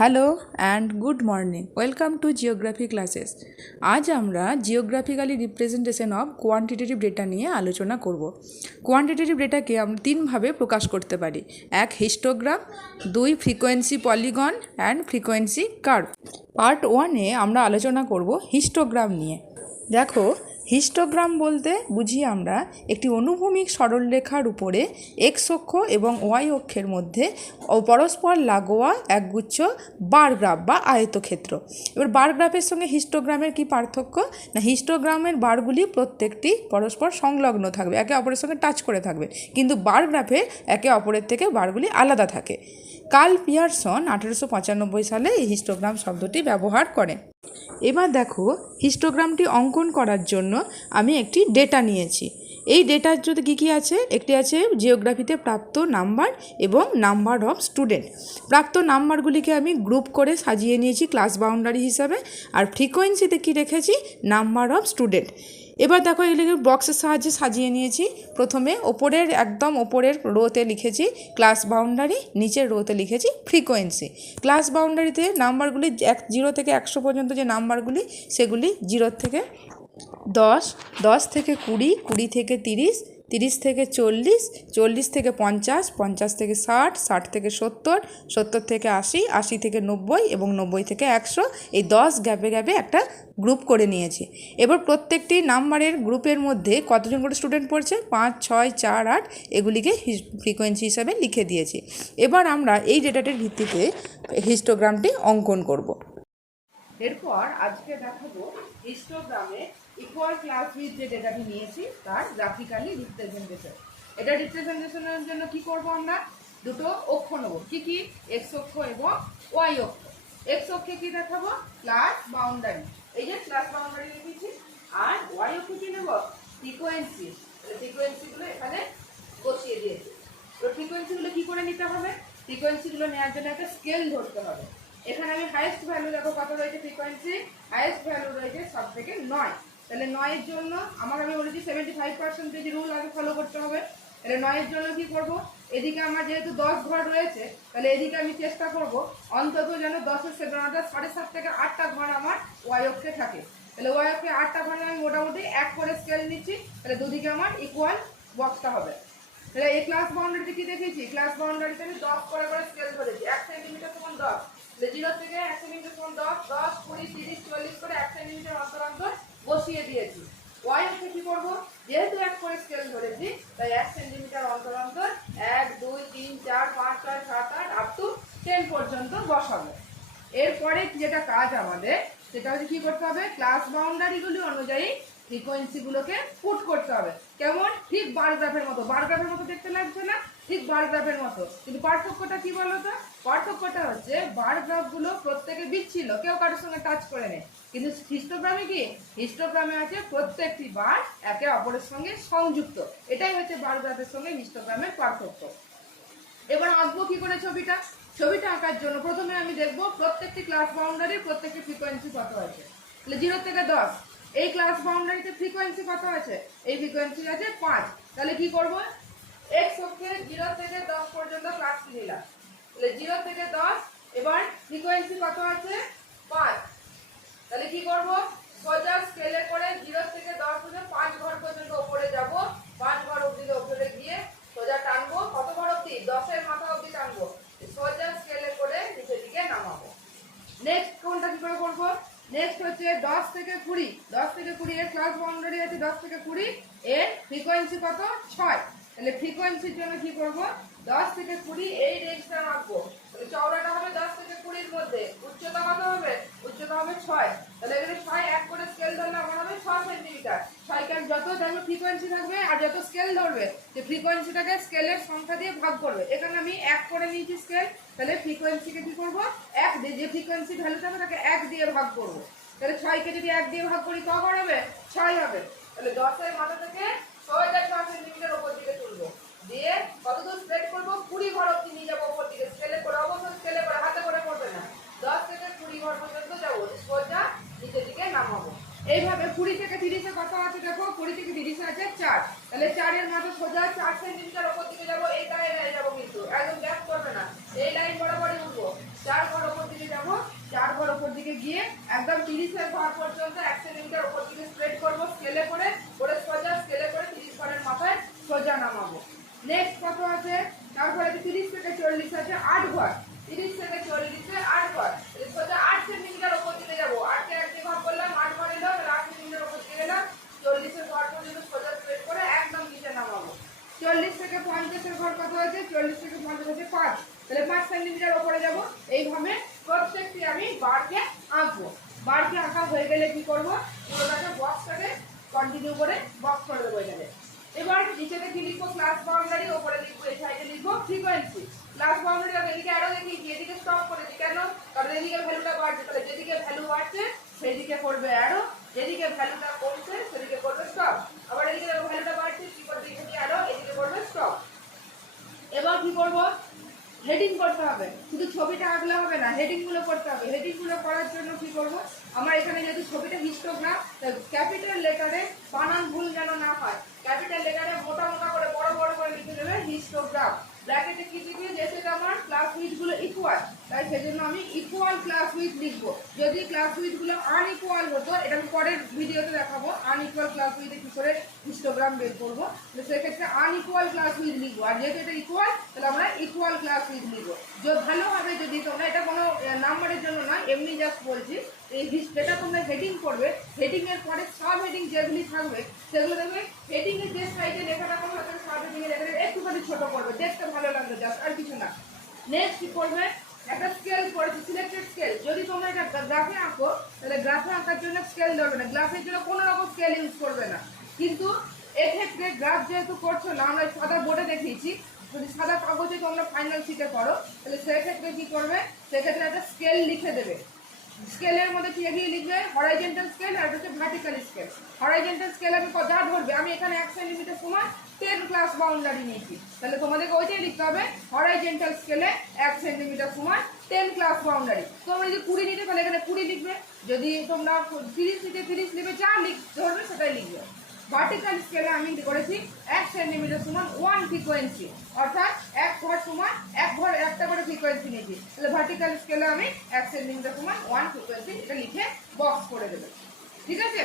Hello and good morning, welcome to geography classes. আজ আমরা geographically representation of quantitative data নিয়ে আলোচনা করব। কোয়ান্টিটেটিভ ডেটাকে আমরা তিনভাবে প্রকাশ করতে পারি: এক হিস্টোগ্রাম, দুই frequency polygon and frequency curve. Part ওয়ানে আমরা আলোচনা করব হিস্টোগ্রাম নিয়ে। দেখো, হিস্টোগ্রাম বলতে বুঝি আমরা একটি অনুভূমিক সরলরেখার উপরে এক্স অক্ষ এবং ওয়াই অক্ষের মধ্যে পরস্পর লাগোয়া একগুচ্ছ বার গ্রাফ বা আয়তক্ষেত্র। এবার বার গ্রাফের সঙ্গে হিস্টোগ্রামের কি পার্থক্য? না, হিস্টোগ্রামের বারগুলি প্রত্যেকটি পরস্পর সংলগ্ন থাকবে, একে অপরের সঙ্গে টাচ করে থাকবে, কিন্তু বার গ্রাফে একে অপরের থেকে বারগুলি আলাদা থাকে। কার্ল পিয়ারসন 1895 সালে এই হিস্টোগ্রাম শব্দটি ব্যবহার করেন। এবার দেখো, হিস্টোগ্রামটি অঙ্কন করার জন্য আমি একটি ডেটা নিয়েছি। এই ডেটার যদি কী আছে, একটি আছে জিওগ্রাফিতে প্রাপ্ত নাম্বার এবং নাম্বার অফ স্টুডেন্ট। প্রাপ্ত নাম্বারগুলিকে আমি গ্রুপ করে সাজিয়ে নিয়েছি ক্লাস বাউন্ডারি হিসাবে, আর ফ্রিকোয়েন্সিতে কী রেখেছি, নাম্বার অফ স্টুডেন্ট। এবার দেখো, এগুলিকে বক্সের সাহায্যে সাজিয়ে নিয়েছি। প্রথমে একদম ওপরের রোতে লিখেছি ক্লাস বাউন্ডারি, নিচের রোতে লিখেছি ফ্রিকোয়েন্সি। ক্লাস বাউন্ডারিতে নাম্বারগুলি 0 থেকে 100 পর্যন্ত যে নাম্বারগুলি, সেগুলি 0 থেকে 10, 10 থেকে 20, 20 থেকে 30, 30 থেকে 40, 40 থেকে 50, 50 থেকে 60, 60 থেকে 70, 70 থেকে 80, 80 থেকে 90 এবং 90 থেকে 100, এই 10 গ্যাপে গ্যাপে একটা গ্রুপ করে নিয়েছি। এবার প্রত্যেকটি নাম্বারের গ্রুপের মধ্যে কতজন করে স্টুডেন্ট পড়ছে, 5, 6, 4, 8, এগুলিকে ফ্রিকোয়েন্সি হিসাবে লিখে দিয়েছি। এবার আমরা এই ডেটাটির ভিত্তিতে হিস্টোগ্রামটি অঙ্কন করব। এরপর আজকে দেখাবো হিস্টোগ্রামে ইকুয়াল ক্লাস উইথ যে ডেটাটি নিয়েছি তার গ্রাফিক্যালি রিপ্রেজেন্টেশন। এটা রিপ্রেজেন্টেশনের জন্য কি করব, আমরা দুটো অক্ষ নেব। কি এক্স অক্ষ এবং ওয়াই অক্ষ। এক্স অক্ষে কি দেখাবো, ক্লাস বাউন্ডারি, এই যে ক্লাস বাউন্ডারি লিখেছি। আর ওয়াই অক্ষে কি নেব, ফ্রিকোয়েন্সি। ফ্রিকোয়েন্সিগুলো এখানে বসিয়ে দিয়েছি। তো ফ্রিকোয়েন্সিগুলো কি করে নিতে হবে, ফ্রিকোয়েন্সিগুলো নেওয়ার জন্য একটা স্কেল ধরতে হবে। এখানে আমি হাইয়েস্ট ভ্যালু দেখো কত রয়েছে, ফ্রিকোয়েন্সি হাইয়েস্ট ভ্যালু রয়েছে সব থেকে 9। তাহলে 9-এর জন্য আমি বলেছি 75% রুল আগে ফলো করতে হবে। তাহলে 9-এর জন্য কি করব, এদিকে আমার যেহেতু 10 ঘর রয়েছে, তাহলে এদিকে আমি চেষ্টা করব অন্তত যেন 10-এর 7.5 থেকে 8টা ঘর আমার ওয়াই অক্ষে থাকে। তাহলে ওয়াই অক্ষে 8টা ঘরে আমি মোটামুটি 1 করে স্কেল নিচ্ছি। তাহলে দুদিকে আমার ইকুয়াল বক্সটা হবে। তাহলে এই ক্লাস বাউন্ডারিতে কি দেখেছি, ক্লাস বাউন্ডারিতে আমি 10 করে স্কেল ধরেছি। 1 সেন্টিমিটার সমান 10, 0 থেকে 1 সেন্টিমিটার সমান 10, 10, 20, 30, 40 করে 1 সেন্টিমিটার অন্তর অন্তর বসিয়ে দিয়েছি। ওয়াই অক্ষে কি করবো, যেহেতু 1 করে স্কেল ধরেছি, তাই 1 সেন্টিমিটার অন্তর অন্তর 1, 2, 3, 4, 5, 6, 7, 8 আপ টু 10 পর্যন্ত বসাবো। এরপরে যেটা কাজ আমাদের, সেটা হচ্ছে কি করতে হবে, ক্লাস বাউন্ডারিগুলি অনুযায়ী ফ্রিকোয়েন্সিগুলোকে পুট করতে হবে। কেমন, ঠিক বার গ্রাফের মতো। বার গ্রাফের মতো দেখতে লাগছে না, ঠিক বার গ্রাফের মতো। কিন্তু পার্থক্যটা কি বলতো, পার্থক্যটা হচ্ছে বার গ্রাফগুলো প্রত্যেকে বিচ্ছিন্ন, কেউ কারোর সঙ্গে টাচ করে নেই। কিন্তু হিস্টোগ্রামে কি, হিস্টোগ্রামে আছে প্রত্যেকটি বার একে অপরের সঙ্গে সংযুক্ত। এটাই হচ্ছে বার গ্রাফের সঙ্গে হিস্টোগ্রামের পার্থক্য। এবার আঁকবো কি করে ছবিটা। ছবিটা আঁকার জন্য প্রথমে আমি দেখবো প্রত্যেকটি ক্লাস বাউন্ডারির প্রত্যেকটি ফ্রিকোয়েন্সি কত আছে। তাহলে 0 থেকে 10, এই ক্লাস বাউন্ডারিতে ফ্রিকোয়েন্সি কত আছে, এই ফ্রিকোয়েন্সি আছে 5। তাহলে কি করব, এক্স অক্ষে 0 থেকে 10 পর্যন্ত ক্লাস নিলাম। তাহলে 0 থেকে 10, এবার ফ্রিকোয়েন্সি কত আছে, 5। তাহলে কি করব, সোজা স্কেলে করে 0 থেকে 10 পর্যন্ত 5 ঘর পর্যন্ত উপরে যাব। 5 ঘর অবধি উপরে গিয়ে সোজা টানবো, কত ঘর অবধি, 10-এর মাথা অবধি টানবো। সোজা স্কেলে করে নিচের দিকে নামাবো। নেক্সট কোনটা কি করে করবো, নেক্সট হচ্ছে 10 থেকে 20। 10 থেকে 20 এর ক্লাস বাউন্ডারি আছে 10 থেকে 20, এর ফ্রিকোয়েন্সি কত, 6। তাহলে ফ্রিকোয়েন্সির জন্য কি করব, 10 থেকে 20 এই রেঞ্জটা রাখবো। তাহলে চওড়াটা হবে 10 থেকে 20-এর মধ্যে, উচ্চতা কত হবে, উচ্চতা হবে 6। তাহলে এখানে 6 এক করে স্কেল ধরলে আমার হবে 6 সেন্টিমিটার। 6 যত দেখবে ফ্রিকোয়েন্সি থাকবে আর যত স্কেল ধরবে, যে ফ্রিকোয়েন্সিটাকে স্কেলের সংখ্যা দিয়ে ভাগ করবে। এখানে আমি 1 করে নিয়েছি স্কেল, তাহলে ফ্রিকোয়েন্সিকে কি করবো, 1 দিয়ে, যে ফ্রিকোয়েন্সি ভ্যালু থাকবে তাকে 1 দিয়ে ভাগ করবো। তাহলে 6-কে যদি 1 দিয়ে ভাগ করি কত হবে, 6 হবে। তাহলে 10-এর মাথা থেকে 6 সেন্টিমিটার উপর দিকে তুলবো, দিয়ে কত দূর স্প্রেড করবো, 20 ঘর অবধি নিয়ে যাবো উপর দিকে। স্কেলে করে, অবশ্যই স্কেলে করে, হাতে করে করবে না। 10 থেকে 20 ঘর পর্যন্ত যাবো, সোজা নিচের দিকে নামাবো। এইভাবে 20 থেকে 30-এ কত আছে দেখো, 20 থেকে 30-এ আছে 4। তাহলে 4-এর মাথা সোজা 4 সেন্টিমিটার উপর দিকে যাবো, এই লাইনে যাবো, কিন্তু একদম গ্যাপ করবে না, এই লাইন বরাবরই উঠবো। 4 ঘর উপর দিকে দিকে গিয়ে একদম 30-এর ঘর পর্যন্ত 1 সেন্টিমিটার উপর দিকে স্প্রেড করব স্কেলে করে সোজা স্কেলে করে 30 ঘরের মাথায় সোজা নামাবো। নেক্সট কত আছে, তারপরে 30 থেকে 40 আছে 8 ঘর, 30 থেকে 40-এ 8 ঘর, সোজা 8 সেন্টিমিটার উপর দিকে যাবো। 8 কে 1 দিয়ে ভাগ করলাম, 8 ঘর এলো, 8 সেন্টিমিটার উপর দিকে গেলাম, 40-এর ঘর পর্যন্ত সোজা স্প্রেড করে একদম নিচে নামাবো। 40 থেকে 50-এর ঘর কত আছে, 40 থেকে 50 আছে 5, তাহলে 5 সেন্টিমিটার উপরে যাব। এইভাবে প্রত্যেকটি আমি বারকে আঁকবো। বারকে আঁকা হয়ে গেলে কি করব, পুরোটাকে বক্সটাকে কন্টিনিউ করে বক্স করে দেবো এখানে। এবার নিচেতে কি লিখবো, ক্লাস বাউন্ডারি, উপরে লিখবো, এই সাইডে লিখবো ফ্রিকোয়েন্সি। ক্লাস বাউন্ডারি এদিকে অ্যারো দেখিয়েছি, এদিকে স্টপ করেছি কেন, কারণ এদিকে ভ্যালুটা বাড়ছে, তাহলে যেদিকে ভ্যালু বাড়ছে সেদিকে করবে অ্যারো, যেদিকে ভ্যালুটা কমছে সেদিকে করবে স্টপ। আবার এদিকে ভ্যালুটা বাড়ছে কি করবে, এদিকে অ্যারো, এদিকে করবে স্টপ। এবার কি করব, হেডিং করতে হবে, শুধু ছবিটা আঁকলে হবে না, হেডিং গুলো করতে হবে। হেডিং গুলো করার জন্য কি করব, আমার এখানে যেহেতু ছবিটা হিস্টোগ্রাম, ক্যাপিটাল লেটারে বানান ভুল যেন না হয়, ক্যাপিটাল লেটারে মোটা মোটা করে বড় বড় করে লিখে দেবে হিস্টোগ্রাম। ব্র্যাকেটে কি লিখবে, যেহেতু আমার ক্লাস উইথ গুলো ইকুয়াল, তাই সেজন্য আমি ইকুয়াল ক্লাস উইথ লিখবো। যদি ক্লাস উইথ গুলো আনইকুয়াল হতো, এটা আমি পরের ভিডিওতে দেখাবো আনইকুয়াল ক্লাস উইথে কি করে হিস্টোগ্রাম বের করবো, তো সেক্ষেত্রে আনইকুয়াল ক্লাস উইথ লিখবো। আর যেহেতু এটা ইকুয়াল, তাহলে আমরা ইকুয়াল ক্লাস উইথ লিখবো। ভালো হবে যদি তোমরা, এটা কোনো নাম্বারের জন্য নয়, এমনি জাস্ট বলছি, এই যেটা তোমরা হেডিং করবে, হেডিং এর পরে সাব হেডিং যেগুলি থাকবে সেগুলো দেখবে হেডিং এর যে সাইডে লেখাটা করবে সাব হেডিং এর লেখাটা একটুখানি ছোট করবে, দেখতে ভালো লাগবে জাস্ট, আর কিছু না। নেক্সট কি করবে, একটা স্কেল করেছি, সিলেক্টেড স্কেল। যদি তোমরা এটা গ্রাফে আঁকো, তাহলে গ্রাফে আঁকার জন্য স্কেল ধরবে না, গ্রাফের জন্য কোনো রকম স্কেল ইউজ করবে না। কিন্তু এক্ষেত্রে গ্রাফ যেহেতু করছো না, আমরা সাদা বোর্ডে দেখিয়েছি, যদি সাদা কাগজে তোমরা ফাইনাল শিটে করো, তাহলে সেক্ষেত্রে কি করবে, সেক্ষেত্রে একটা স্কেল লিখে দেবে। স্কেলের মধ্যে কি লিখবে, হরাইজন্টাল স্কেল আর হচ্ছে ভার্টিক্যাল স্কেল। হরাইজন্টাল স্কেল আমি যা ধরবে, আমি এখানে 1 সেন্টিমিটার সমান 10 ক্লাস বাউন্ডারি নিয়েছি, তাহলে তোমাদেরকে ওইটাই লিখতে হবে, হরাইজন্টাল স্কেলে 1 সেন্টিমিটার সমান 10 ক্লাস বাউন্ডারি। তোমরা যদি 20 নিতে, তাহলে এখানে 20 লিখবে, যদি তোমরা 30 নিতে 30 লিখবে, যা ধরবে সেটাই লিখবে। ভার্টিক্যাল স্কেলে আমি করেছি 1 সেন্টিমিটার সমান 1 ফ্রিকোয়েন্সি, অর্থাৎ 1 ঘর সমান 1 ঘর একটা করে ফ্রিকোয়েন্সি নিয়েছি, তাহলে ভার্টিক্যাল স্কেলে আমি 1 সেন্টিমিটার সমান 1 ফ্রিকোয়েন্সি, এটা লিখে বক্স করে দেবে। ঠিক আছে।